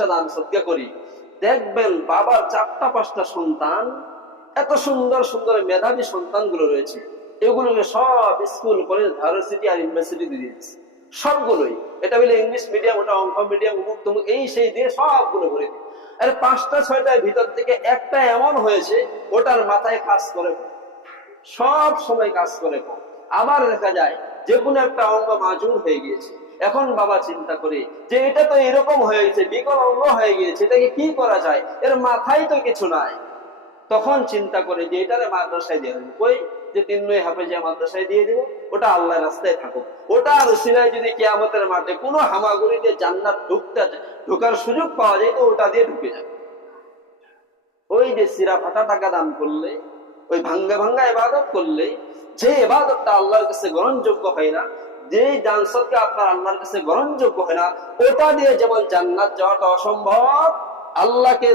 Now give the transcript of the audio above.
পয়সা দান সদকা করি, দেখবেন বাবার 4টা-5টা সন্তান, এত সুন্দর সুন্দর মেধাবী সন্তানগুলো রয়েছে, এগুলোকে সব স্কুল, কলেজ, ভার্সিটি আর ইউনিভার্সিটি দিয়ে দিচ্ছে সবগুলোই। এটা বলে ইংলিশ মিডিয়াম, ওটা অঙ্ক মিডিয়াম, অমুক তমুক, এই সেই দিয়ে সবগুলো ভরে দিই। আরে 5টা-6টার ভিতর থেকে একটা এমন হয়েছে ওটার মাথায় কাজ করে, সব সময় কাজ করে। আবার দেখা যায় যে কোনো একটা অঙ্গ মাজুর হয়ে গিয়েছে, এখন বাবা চিন্তা করে যে এটা তো এরকম হয়ে গেছে, বিকল অঙ্গ হয়ে গিয়েছে, এটাকে কি করা যায়, এর মাথায় তো কিছু নাই। তখন চিন্তা করে যে এটারে মাদ্রাসায় দিয়ে দেবো, ওই যে 3 হাফেজে মাদ্রাসায় দিয়ে দিব, ওটা আল্লাহর রাস্তায় থাকুক, ওটা আর উসিলায় যদি কিয়ামতের মাঠে কোনো হামাগুড়িতে জান্নাত ঢোকার সুযোগ পাওয়া যায় তো ওটা দিয়ে ঢুকে যাবে। ওই যে সিরা ফাটা টাকা দান করলে, ওই ভাঙ্গা ভাঙ্গা ইবাদত করলে, যে ইবাদতটা আল্লাহর কাছে গ্রহণযোগ্য হয় না, যে দান সদকা আপনার আল্লাহর কাছে গ্রহণযোগ্য হয় না, ওটা দিয়ে যেমন জান্নাত যাওয়াটা অসম্ভব, আল্লাহকে